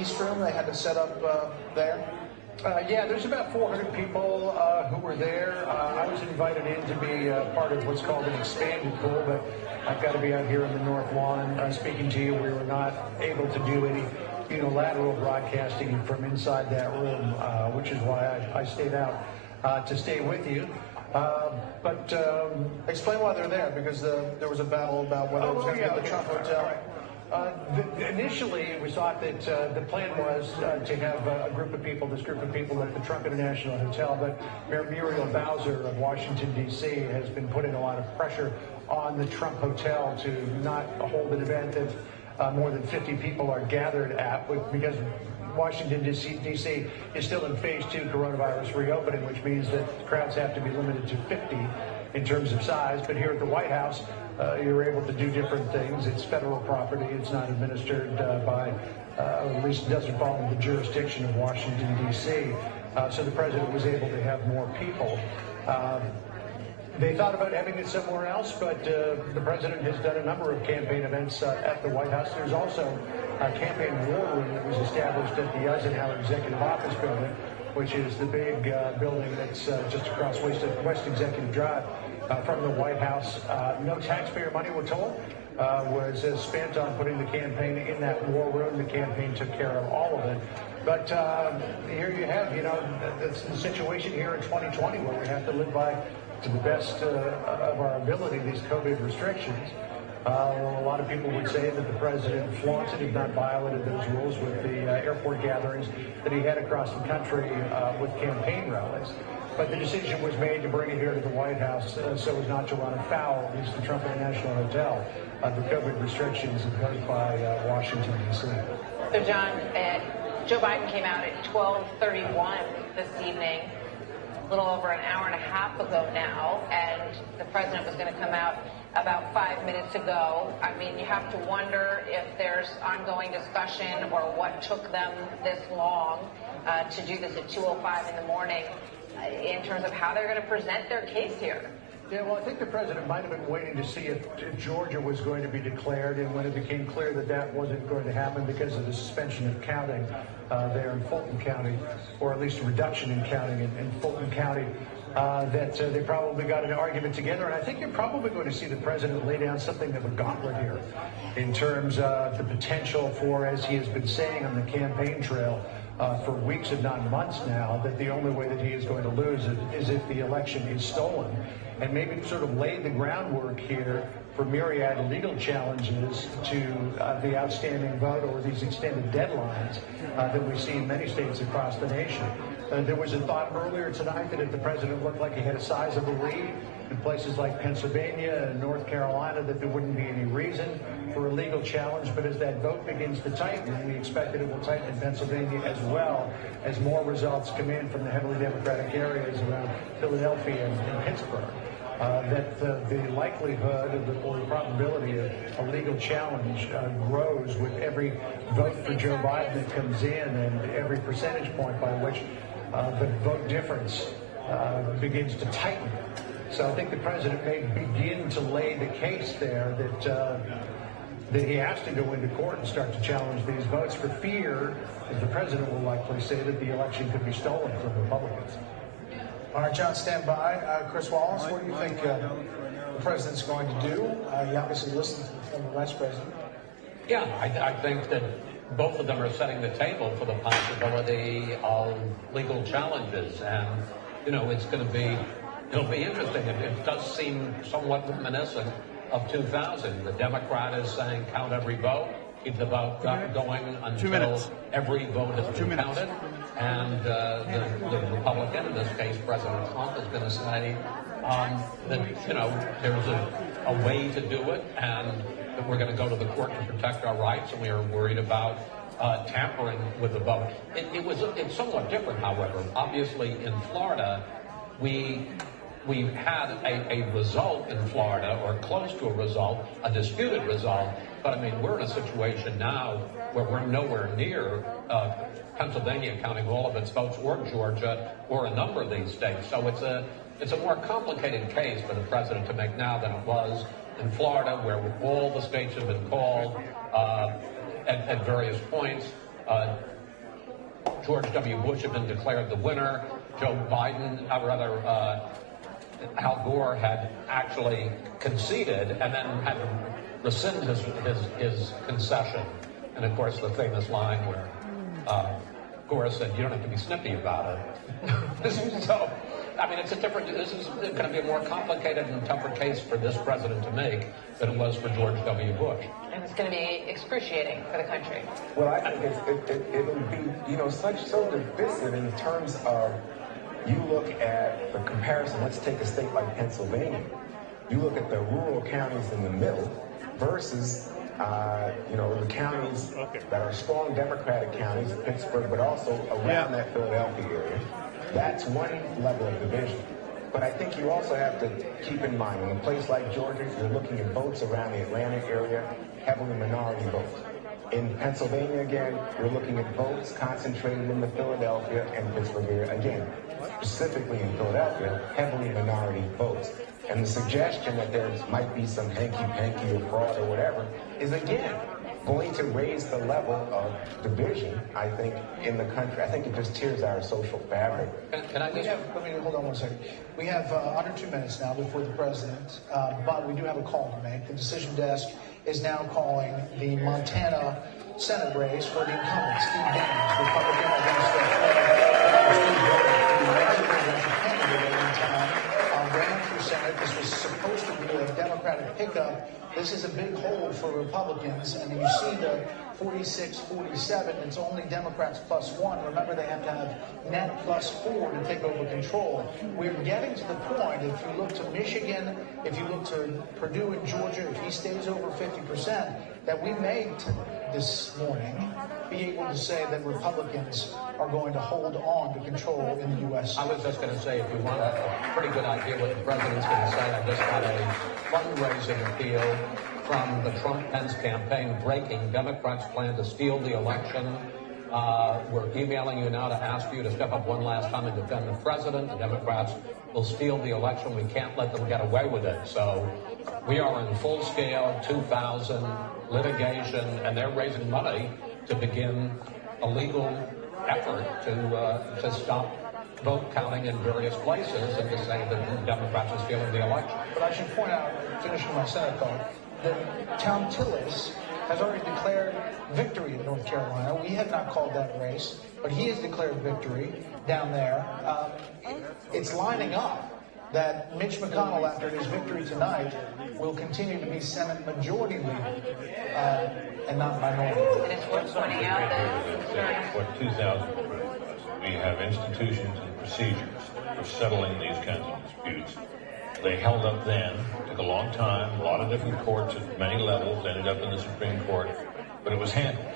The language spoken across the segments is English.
East Room they had to set up there? Yeah, there's about 400 people who were there. I was invited in to be part of what's called an expanded pool, but I've got to be out here in the North Lawn speaking to you. We were not able to do any unilateral broadcasting from inside that room, which is why I stayed out to stay with you. But explain why they're there, because there was a battle about whether it was going to be the Trump Hotel. Initially, it was thought that the plan was to have a group of people, this group of people at the Trump International Hotel, but Mayor Muriel Bowser of Washington, D.C. has been putting a lot of pressure on the Trump Hotel to not hold an event that more than 50 people are gathered at, because Washington, D.C. is still in phase 2 coronavirus reopening, which means that crowds have to be limited to 50 in terms of size. But here at the White House, you're able to do different things. It's federal property. It's not administered by, or at least doesn't fall in the jurisdiction of Washington, D.C. So the president was able to have more people. They thought about having it somewhere else, but the president has done a number of campaign events at the White House. There's also a campaign war room that was established at the Eisenhower Executive Office Building, which is the big building that's just across West Executive Drive from the White House. No taxpayer money, we're told, was spent on putting the campaign in that war room. The campaign took care of all of it. But here you have, that's the situation here in 2020, where we have to live by, to the best of our ability, these COVID restrictions. A lot of people would say that the president flaunted, if not violated, those rules with the airport gatherings that he had across the country with campaign rallies. But the decision was made to bring it here to the White House so as not to run afoul, at least the Trump International Hotel, of the COVID restrictions imposed by Washington, D.C. So, John, Joe Biden came out at 12:31 this evening, a little over an hour and a half ago now, and the president was going to come out about 5 minutes ago. I mean, you have to wonder if there's ongoing discussion or what took them this long to do this at 2:05 in the morning in terms of how they're going to present their case here. Yeah, well, I think the president might have been waiting to see if Georgia was going to be declared, and when it became clear that that wasn't going to happen because of the suspension of counting there in Fulton County, or at least a reduction in counting in Fulton County, that they probably got an argument together. And I think you're probably going to see the president lay down something of a gauntlet here in terms of the potential for, as he has been saying on the campaign trail for weeks, if not months now, that the only way that he is going to lose is if the election is stolen. And maybe sort of lay the groundwork here for myriad legal challenges to the outstanding vote or these extended deadlines that we see in many states across the nation. There was a thought earlier tonight that if the president looked like he had a sizable lead in places like Pennsylvania and North Carolina, that there wouldn't be any reason for a legal challenge. But as that vote begins to tighten, and we expect that it will tighten in Pennsylvania as well, as more results come in from the heavily Democratic areas around Philadelphia and Pittsburgh, that the likelihood or the probability of a legal challenge grows with every vote for Joe Biden that comes in, and every percentage point by which the vote difference begins to tighten. So I think the president may begin to lay the case there that he has to go into court and start to challenge these votes for fear, as the president will likely say, that the election could be stolen from Republicans. All right, John, stand by. Chris Wallace, what do you think the president's going to do? You obviously listened to the former vice president. Yeah, I think that both of them are setting the table for the possibility of legal challenges. And, it's going to be, it'll be interesting. It does seem somewhat reminiscent of 2000. The Democrat is saying count every vote, keep the vote going until every vote has been counted. And the Republican, in this case President Trump, is going to say that, there's a way to do it, and that we're going to go to the court to protect our rights, and we are worried about tampering with the vote. It's somewhat different, however. Obviously, in Florida, we had a result in Florida, or close to a result, a disputed result. But I mean, we're in a situation now where we're nowhere near Pennsylvania counting all of its votes, or Georgia, or a number of these states. So it's a more complicated case for the president to make now than it was in Florida, where all the states have been called at various points. George W. Bush had been declared the winner. Joe Biden, Al Gore had actually conceded and then had to rescind his concession. And of course, the famous line where Gore said, "You don't have to be snippy about it." So, I mean, this is going to be a more complicated and tougher case for this president to make than it was for George W. Bush. And it's going to be excruciating for the country. Well, I think it'll be, so divisive in terms of, you look at the comparison. Let's take a state like Pennsylvania. You look at the rural counties in the middle versus, the counties that are strong Democratic counties, Pittsburgh, but also around that Philadelphia area. That's one level of division. But I think you also have to keep in mind, in a place like Georgia, you're looking at votes around the Atlanta area, heavily minority votes. In Pennsylvania, again, you're looking at votes concentrated in the Philadelphia and Pittsburgh area. Again, specifically in Philadelphia, heavily minority votes. And the suggestion that there might be some hanky-panky or fraud or whatever is, again, going to raise the level of division, I think, in the country. I think it just tears our social fabric. Can I just hold on one second. We have under 2 minutes now before the president, but we do have a call to make. The decision desk is now calling the Montana Senate race for the incumbent, Steve Bannon, Republican against the presidential candidate at one time. Ran for Senate. This was supposed to be a Democratic pickup. This is a big hole for Republicans, and you see the 46-47, it's only Democrats +1. Remember, they have to have net +4 to take over control. We're getting to the point, if you look to Michigan, if you look to Purdue and Georgia, if he stays over 50%, that we may, this morning, be able to say that Republicans are going to hold on to control in the U.S. I was just going to say, if you want a pretty good idea what the president's going to say, I just got a fundraising appeal from the Trump-Pence campaign breaking. Democrats plan to steal the election. We're emailing you now to ask you to step up one last time and defend the president. The Democrats will steal the election. We can't let them get away with it. So we are in full-scale 2000 litigation, and they're raising money to begin a legal effort to stop vote counting in various places and to say that the Democrats are stealing the election. But I should point out, finishing my Senate thought, that Tom Tillis has already declared victory in North Carolina. We had not called that race, but he has declared victory down there. It's lining up that Mitch McConnell, after his victory tonight, will continue to be Senate Majority Leader and not minority. And it's worth pointing out that what 2000 we have institutions and procedures for settling these kinds of disputes. They held up then, took a long time, a lot of different courts at many levels, ended up in the Supreme Court, but it was handled.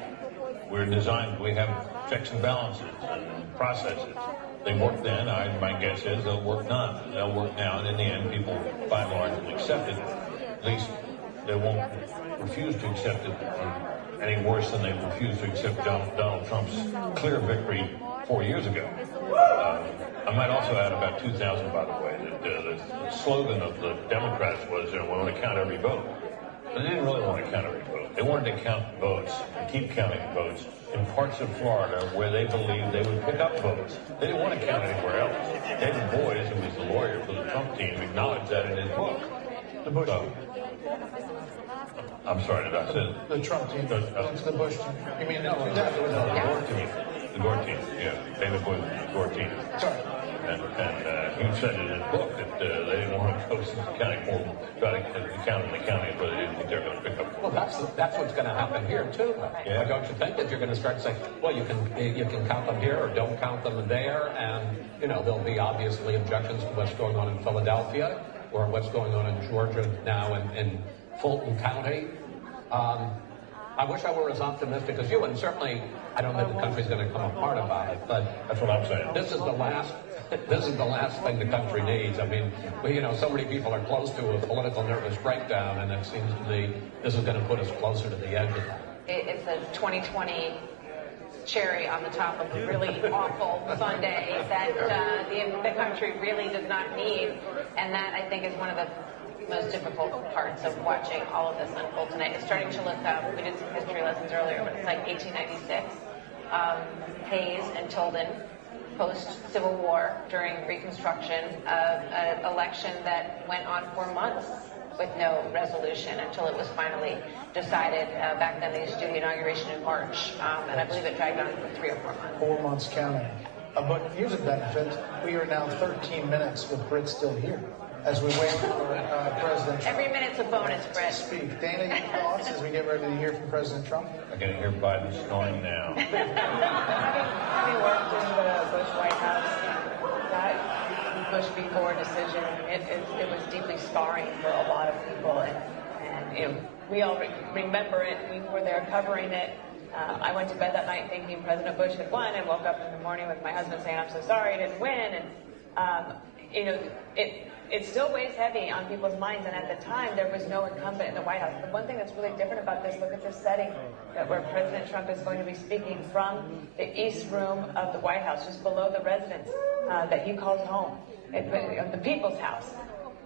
We're designed, we have checks and balances and processes. They worked then, my guess is they'll work now. They'll work now, and in the end, people by and large will accept it. At least they won't refuse to accept it any worse than they refused to accept Donald Trump's clear victory 4 years ago. I might also add about 2000, by the way, that the slogan of the Democrats was, we want to count every vote. They didn't really want to count every vote. They wanted to count votes and keep counting votes in parts of Florida where they believed they would pick up votes. They didn't want to count anywhere else. David Boies, who was the lawyer for the Trump team, acknowledged that in his book. The Bush team. I'm sorry, did I say The Trump team. It's the Bush team. You mean the Gore team? The Gore team, yeah. David Boies was the Gore team. Sorry. And he said in his book that they didn't want to go counting more, try to count in the county, but they didn't think they were going to pick up. Well, that's what's going to happen here too. Yeah. But don't you think that you're going to start saying, well, you can count them here or don't count them there, and there'll be obviously objections to what's going on in Philadelphia or what's going on in Georgia now in Fulton County. I wish I were as optimistic as you, and certainly I don't think the country's going to come apart about it. But that's what I'm saying. This is the last thing the country needs. I mean, so many people are close to a political nervous breakdown, and it seems to me this is going to put us closer to the edge of that. it's a 2020 cherry on the top of a really awful Sunday that the country really does not need. And that, I think, is one of the most difficult parts of watching all of this unfold tonight. It's starting to look, we did some history lessons earlier, but it's like 1896. Hayes and Tilden post-Civil War during Reconstruction, an election that went on for months with no resolution until it was finally decided. Back then they used to do the inauguration in March, and I believe it dragged on for 3 or 4 months. 4 months counting. But here's a benefit. We are now 13 minutes with Britt still here as we wait for President Trump. Every minute's a bonus, Britt. to speak. Dana, your thoughts as we get ready to hear from President Trump? I can hear Biden snoring now. Having worked in the Bush White House, that Bush v. Gore decision, it was deeply scarring for a lot of people, and you know, we all remember it. We were there covering it. I went to bed that night thinking President Bush had won, and woke up in the morning with my husband saying, "I'm so sorry, I didn't win." And you know, it still weighs heavy on people's minds. And at the time, there was no incumbent in the White House. The one thing that's really different about this, look at this setting, that where President Trump is going to be speaking from the East Room of the White House, just below the residence that he calls home, the People's House.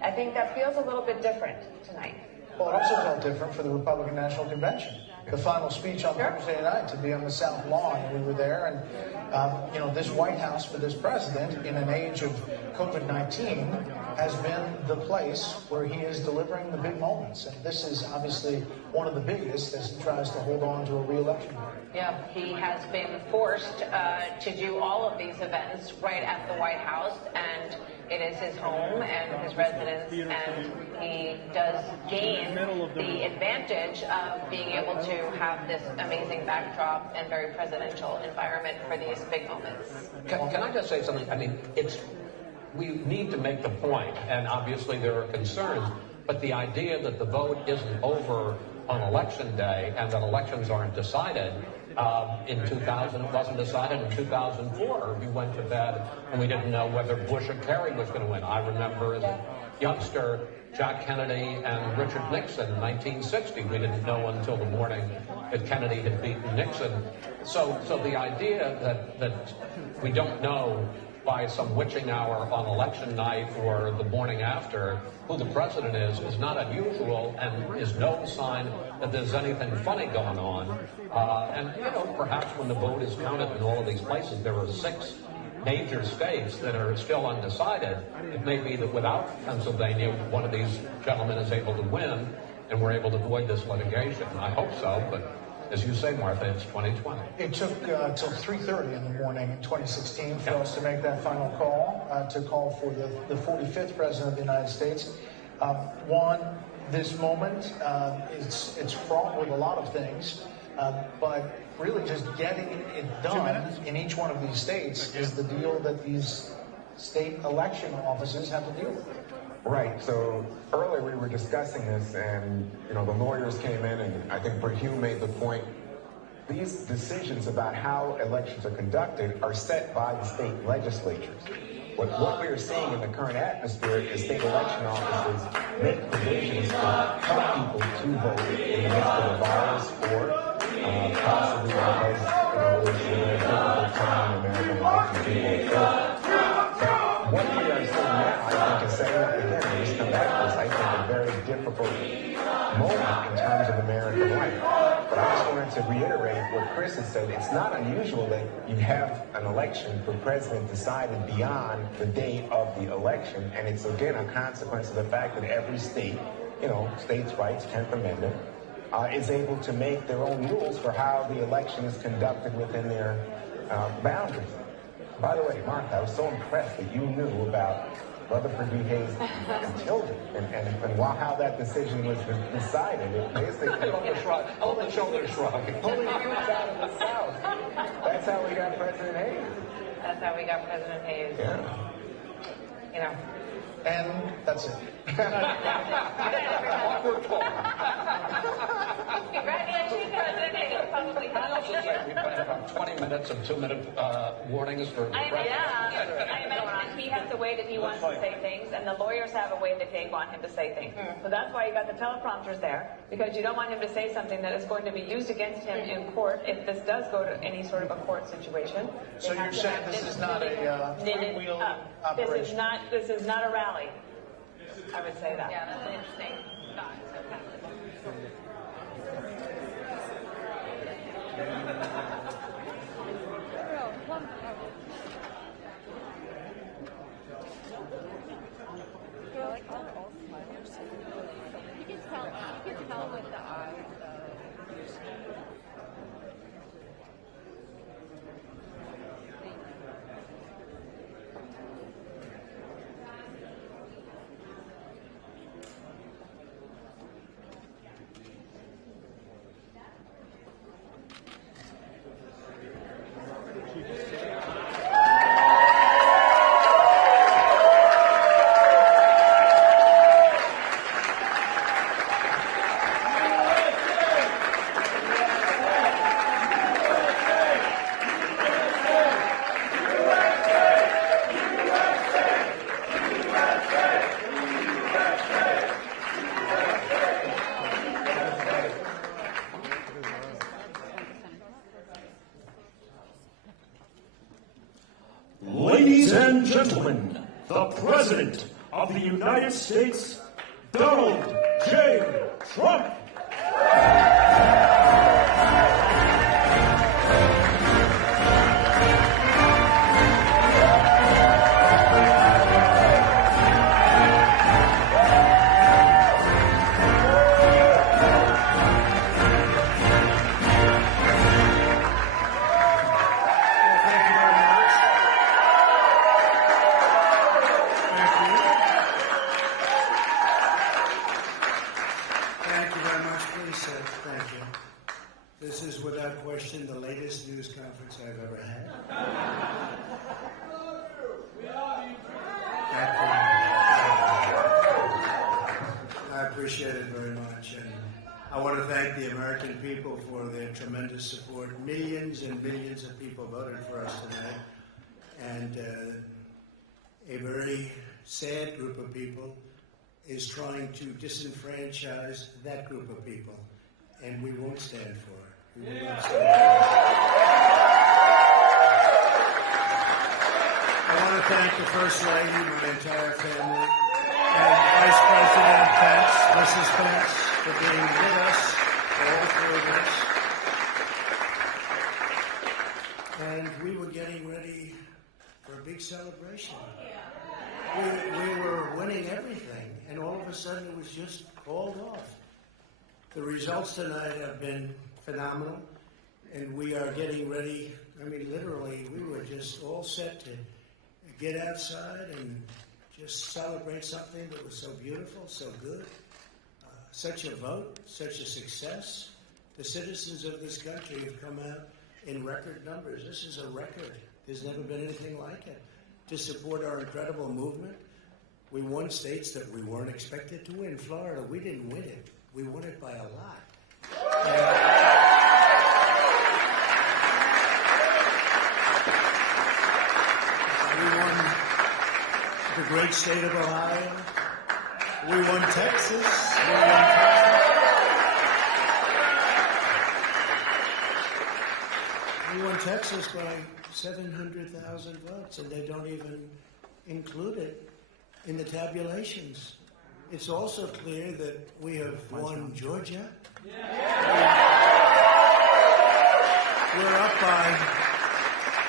I think that feels a little bit different tonight. Well, it also felt different for the Republican National Convention. The final speech on Thursday night to be on the South Lawn, and we were there. And, you know, this White House for this president in an age of COVID-19 has been the place where he is delivering the big moments. And this is obviously one of the biggest as he tries to hold on to a re-election. Yeah, he has been forced to do all of these events right at the White House, and it is his home and his residence, and he does gain the advantage of being able to have this amazing backdrop and very presidential environment for these big moments. Can I just say something? I mean, we need to make the point, and obviously there are concerns, but the idea that the vote isn't over on Election Day and that elections aren't decided, in 2000, it wasn't decided. In 2004, we went to bed and we didn't know whether Bush or Kerry was going to win. I remember as a youngster, Jack Kennedy and Richard Nixon in 1960. We didn't know until the morning that Kennedy had beaten Nixon. So the idea that we don't know by some witching hour on election night or the morning after who the president is not unusual and is no sign that there's anything funny going on. And, you know, perhaps when the vote is counted in all of these places, there are 6 major states that are still undecided. It may be that without Pennsylvania, one of these gentlemen is able to win and we're able to avoid this litigation. I hope so, but as you say, Martha, it's 2020. It took till 3:30 in the morning in 2016 for us to make that final call, to call for the 45th president of the United States. One, this moment, it's fraught with a lot of things, but really just getting it done in each one of these states is the deal that these state election offices have to deal with. Right. So earlier we were discussing this, and you know the lawyers came in, and I think Bert Hume made the point. These decisions about how elections are conducted are set by the state legislatures. What we are seeing in the current atmosphere is state election offices make provisions to help people to vote in the midst of a virus, or possibly because it was a very difficult time in American life and people. What we are seeing now, I think, is setting up again, and just come back to this, I think, a very difficult moment in terms of American life. But I just wanted to reiterate what Chris has said. It's not unusual that you have an election for president decided beyond the date of the election, and it's, again, a consequence of the fact that every state, you know, states' rights, 10th Amendment, is able to make their own rules for how the election is conducted within their boundaries. By the way, Martha, I was so impressed that you knew about Rutherford v. Hayes and Tilden, and how that decision was decided. It basically Hold the shoulder shrug. pulling troops out of the South. That's how we got President Hayes. That's how we got President Hayes. Yeah. You know. And that's it. Congratulations, President Hayes. You'll probably have We've got about 20 minutes and 2-minute warnings for the I president. imagine he has a way that he wants to say things, and the lawyers have a way that they want him to say things. So that's why you got the teleprompters there, because you don't want him to say something that is going to be used against him in court if this does go to any sort of a court situation. So you're saying this is not a freewheeling operation? This is not a rally. I would say that. Yeah, that's an interesting thought. So, Ladies and gentlemen, the President of the United States, Donald J. Trump. This is without question the latest news conference I've ever had. I appreciate it very much, and I want to thank the American people for their tremendous support. Millions and millions of people voted for us tonight, and a very sad group of people is trying to disenfranchise that group of people, and we won't stand for it. We will not stand for it. I want to thank the First Lady, my entire family, and Vice President Pence, Mrs. Pence, for being with us, all three of us. And we were getting ready for a big celebration. We were winning everything, and all of a sudden it was just called off. The results tonight have been phenomenal, and we are getting ready. I mean, literally, we were just all set to get outside and just celebrate something that was so beautiful, so good. Such a vote, such a success. The citizens of this country have come out in record numbers. This is a record. There's never been anything like it. To support our incredible movement, we won states that we weren't expected to win. Florida, we didn't win it. We won it by a lot. We won the great state of Ohio. We won Texas. We won Texas by 700,000 votes, and they don't even include it in the tabulations. It's also clear that we have won Georgia. We're up by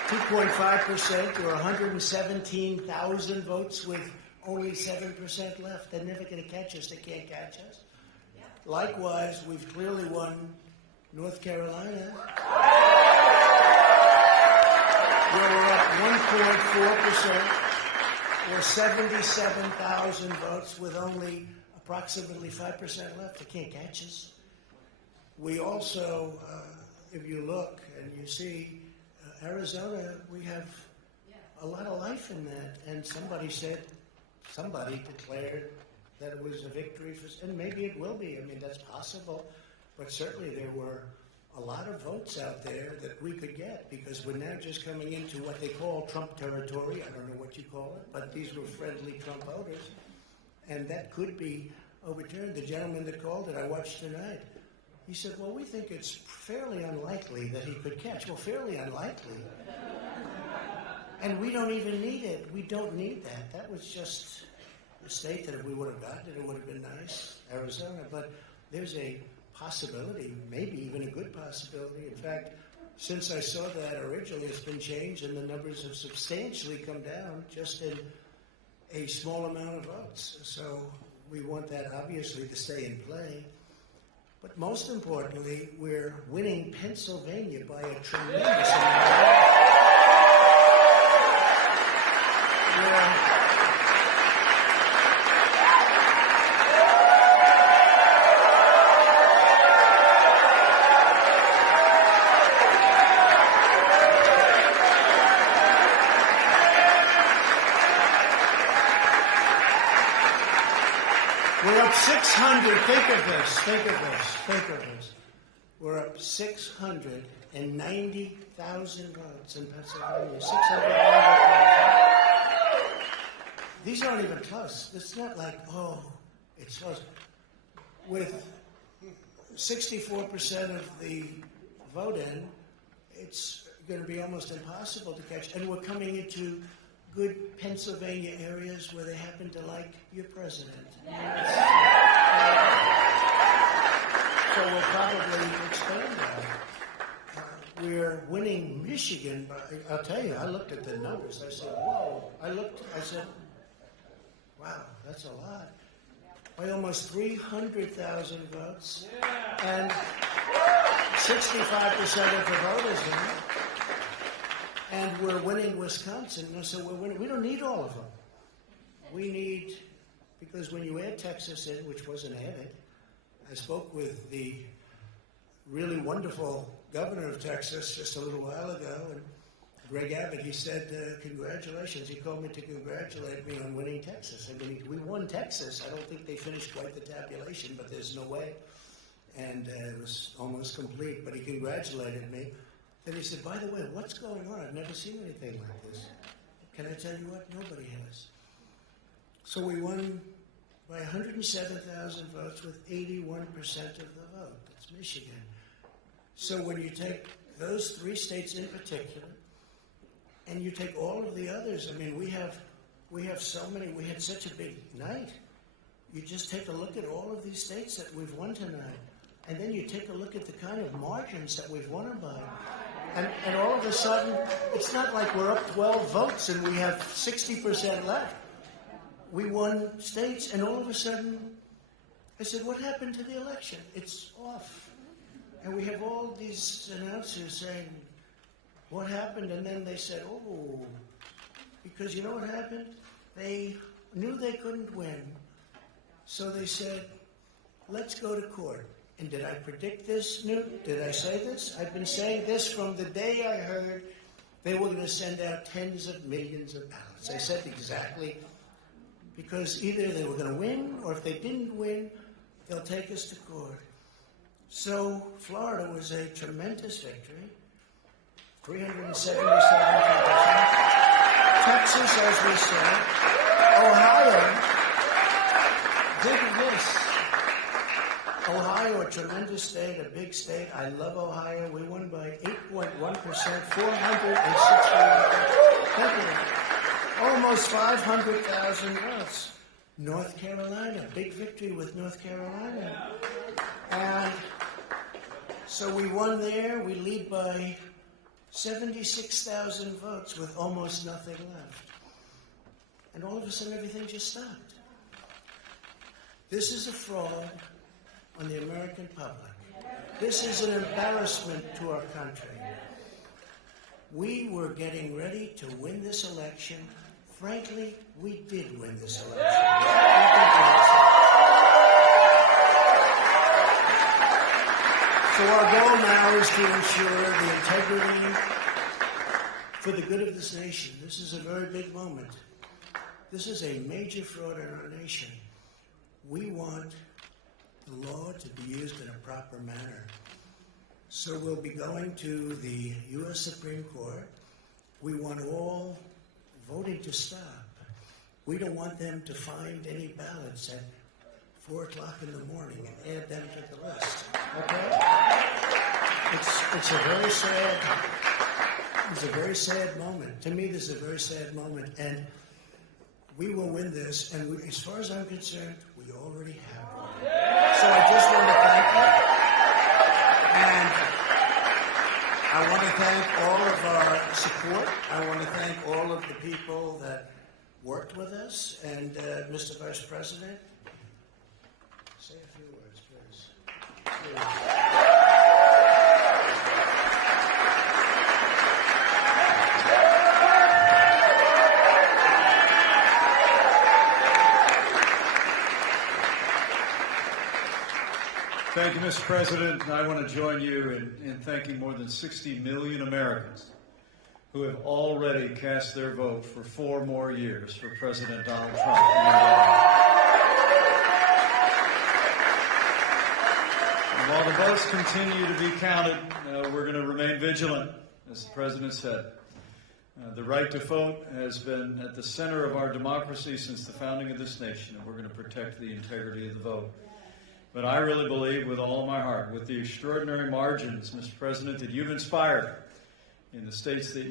2.5%, or 117,000 votes with only 7% left. They're never going to catch us. They can't catch us. Likewise, we've clearly won North Carolina. We're up 1.4%, or 77,000 votes with only approximately 5% left. They can't catch us. We also, if you look and you see Arizona, we have a lot of life in that. And somebody declared that it was a victory for, and maybe it will be. I mean, that's possible. But certainly there were a lot of votes out there that we could get, because we're now just coming into what they call Trump territory. I don't know what you call it, but these were friendly Trump voters, and that could be overturned. The gentleman that called it, I watched tonight, he said, well, we think it's fairly unlikely that he could catch. Well, fairly unlikely. And we don't even need it. We don't need that. That was just a state that if we would have gotten it, it would have been nice, Arizona. But there's a possibility, maybe even a good possibility. In fact, since I saw that originally, it's been changed, and the numbers have substantially come down just in a small amount of votes. So we want that, obviously, to stay in play. But most importantly, we're winning Pennsylvania by a tremendous amount. We're up 600. Think of this. We're up 690,000 votes in Pennsylvania. 690,000. These aren't even close. It's not like, oh, it's close. With 64% of the vote in, it's going to be almost impossible to catch. And we're coming into good Pennsylvania areas where they happen to like your president. So we'll probably expand that. We're winning Michigan, but I'll tell you, I looked at the numbers. I said, whoa. I said, wow, that's a lot. By almost 300,000 votes. And 65% of the voters in it. And we're winning Wisconsin. So we're winning. We don't need all of them. We need, because when you add Texas in, which wasn't added, I spoke with the really wonderful governor of Texas just a little while ago, and Greg Abbott, he said, congratulations. He called me to congratulate me on winning Texas. I mean, we won Texas. I don't think they finished quite the tabulation, but there's no way. And it was almost complete, but he congratulated me. Then he said, by the way, what's going on? I've never seen anything like this. Can I tell you what? Nobody has. So we won by 107,000 votes with 81% of the vote. That's Michigan. So when you take those three states in particular, and you take all of the others, I mean, we have so many. We had such a big night. You just take a look at all of these states that we've won tonight, and then you take a look at the kind of margins that we've won them by. And all of a sudden, it's not like we're up 12 votes and we have 60% left. We won states, and all of a sudden, I said, what happened to the election? It's off. And we have all these announcers saying, what happened? And then they said, oh, because you know what happened? They knew they couldn't win. So they said, let's go to court. And did I predict this, Newt? Did I say this? I've been saying this from the day I heard they were going to send out tens of millions of ballots. I said exactly, because either they were going to win, or if they didn't win, they'll take us to court. So Florida was a tremendous victory. 377,000. Texas, as we said. Ohio did this. Ohio, a tremendous state, a big state. I love Ohio. We won by 8.1%, 460. Almost 500,000 votes. North Carolina, big victory with North Carolina. And so we won there. We lead by 76,000 votes with almost nothing left. And all of a sudden, everything just stopped. This is a fraud on the American public. This is an embarrassment to our country. We were getting ready to win this election. Frankly, we did win this election. So our goal now is to ensure the integrity for the good of this nation. This is a very big moment. This is a major fraud in our nation. We want the law to be used in a proper manner. So we'll be going to the U.S. Supreme Court. We want all voting to stop. We don't want them to find any ballots at 4 o'clock in the morning and add them to the list. Okay? It's a very sad moment. To me, this is a very sad moment. And we will win this. And as far as I'm concerned, we already have one. So I just want to thank you. And I want to thank all of our support. I want to thank all of the people that worked with us. And Mr. Vice President, say a few words, please. Thank you, Mr. President. I want to join you in thanking more than 60 million Americans who have already cast their vote for 4 more years for President Donald Trump. And while the votes continue to be counted, we're going to remain vigilant, as the President said. The right to vote has been at the center of our democracy since the founding of this nation, and we're going to protect the integrity of the vote. But I really believe with all my heart, with the extraordinary margins, Mr. President, that you've inspired in the states that